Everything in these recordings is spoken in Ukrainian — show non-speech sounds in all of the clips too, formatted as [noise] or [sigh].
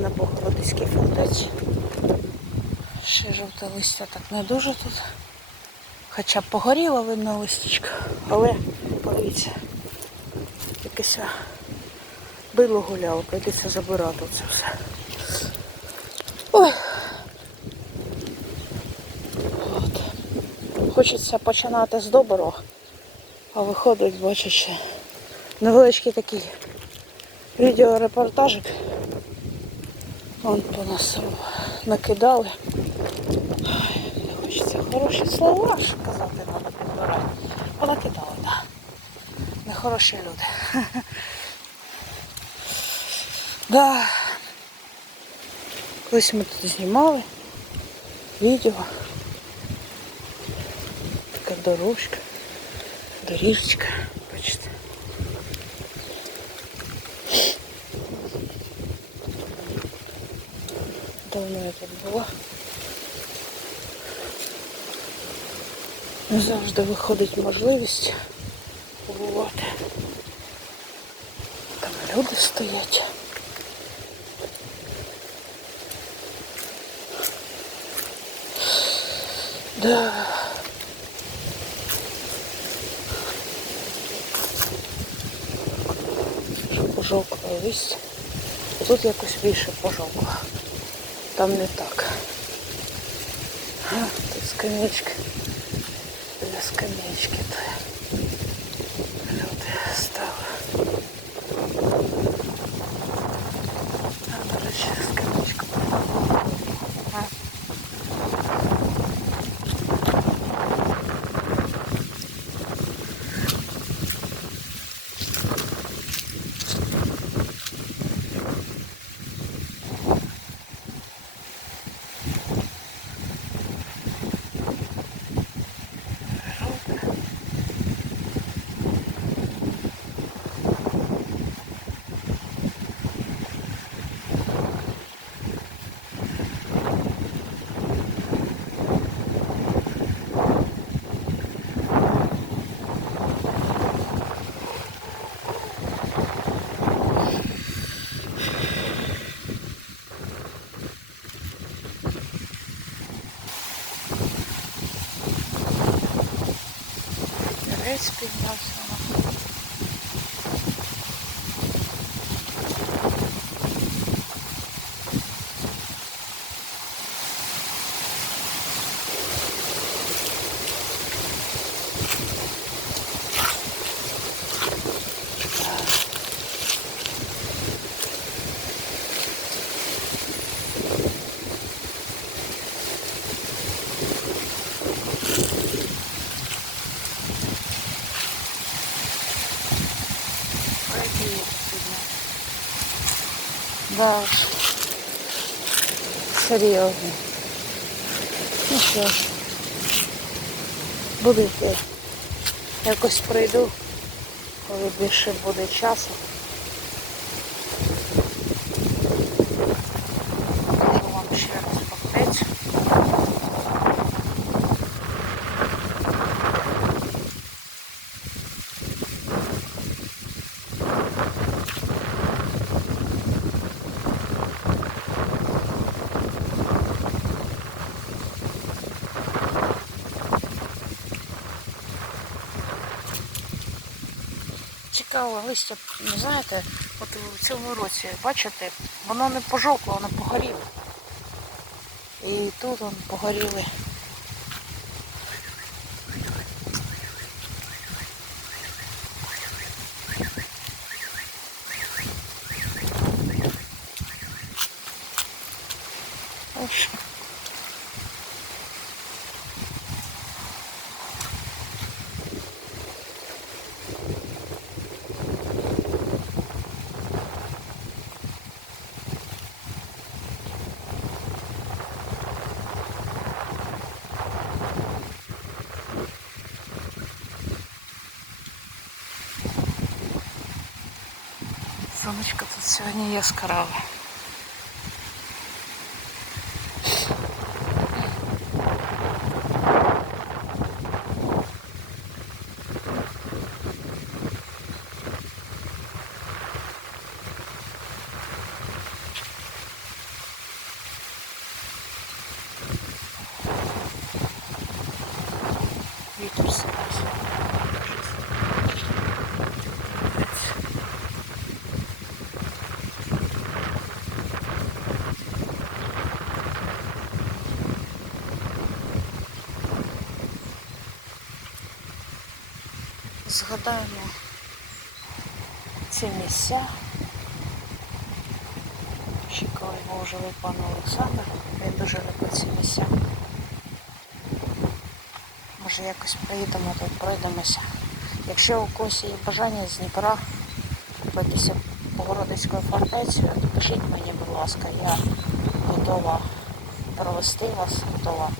мене Богородицький фортець. Ще жовте листя так не дуже тут. Хоча б погоріло видно листячко, але подивіться, якесь било гуляло, прийдеться забирати це все. Ой. От. Хочеться починати з доброго, а виходить, бачиш, невеличкий такий відеорепортажик. Вон по нас накидали. Ой, не хочеться хороші слова що казати треба підбирати. Понакидали, так. Да. Нехороші люди. [laughs] Да. Колись ми тут знімали відео. Така дорожка, доріжечка, бачите. Давно я тут була. Не завжди виходить можливість побувати. Там люди стоять. Да. Що пожовкло листя. Тут якось більше пожовкло. Там не так. А, тут скам'ячка. Для скам'ячки espinhos. Да. Серйозно. Ну що ж, буду йти. Якось прийду, коли більше буде часу. Цікаво, листя, не знаєте, от в цьому році, бачите, воно не пожовкло, воно погоріло. І тут воно погоріли. Сонечко тут сьогодні яскраве. Згадаємо ці місця. Ще коли був живий пан Олександр, він дуже любить ці місця. Може якось приїдемо тут, пройдемося. Якщо у когось є бажання з Дніпра купитися Богородицькою фортецею, то пишіть мені, будь ласка, я готова провести вас, готова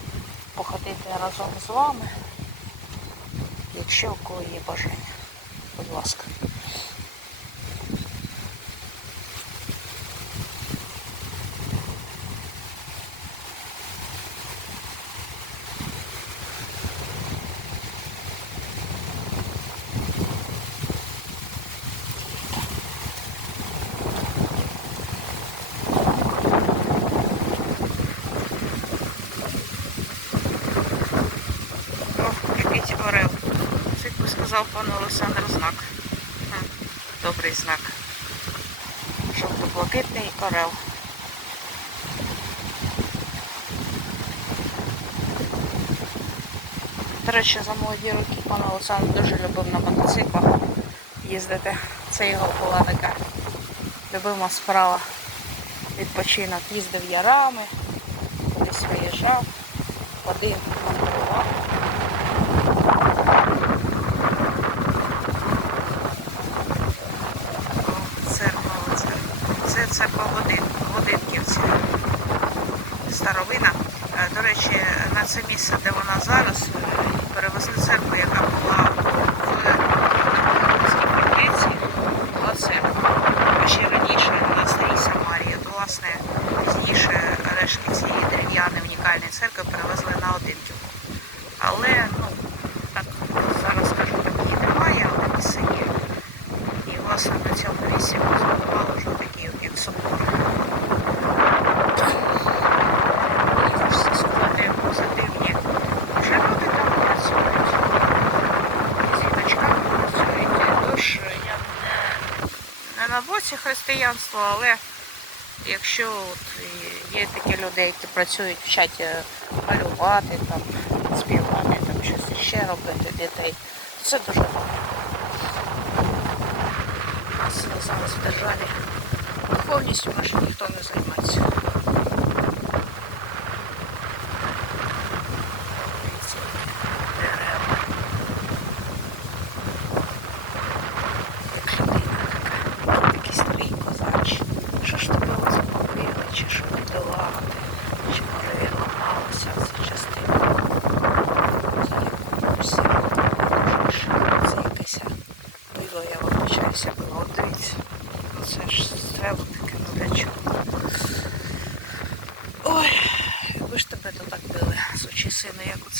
походити разом з вами. Якщо у кого є бажання, будь ласка. О, який орел. Сказав пан Олександр, знак. Добрий знак. Жовто-блакитний орел. До речі, за молоді роки пан Олександр дуже любив на мотоциклах їздити. Це його була така любима справа. Відпочинок їздив ярами, кудись виїжджав, ходив, мандрував. На це місце, де вона зараз, е, перевезли церкву, яка була в Київській фортеці, була церква. А ще раніше на Старій Самарії. То, власне, пізніше рештки цієї дерев'яної унікальної церкви перевезли на Одинківку. Але, ну, так зараз скажу, так її немає, але місце є. І власне на цьому місці ми збудували вже такі як собор. Мені хочеться сказати позитивні. Вже люди там працюють. Зіночками працюють. Тож я не, не на боці християнства, але якщо от є такі люди, які працюють, вчать чаті малювати, там, співати, там щось ще робити дітей, то це дуже добре. Нас зараз в державі духовністю майже ніхто не займається.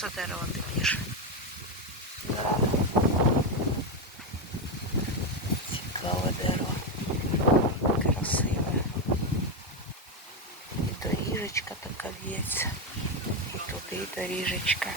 сину, як оце дерево ти б'єш. Цікаве дерево. Красиве. І доріжечка така в'ється. І туди доріжечка.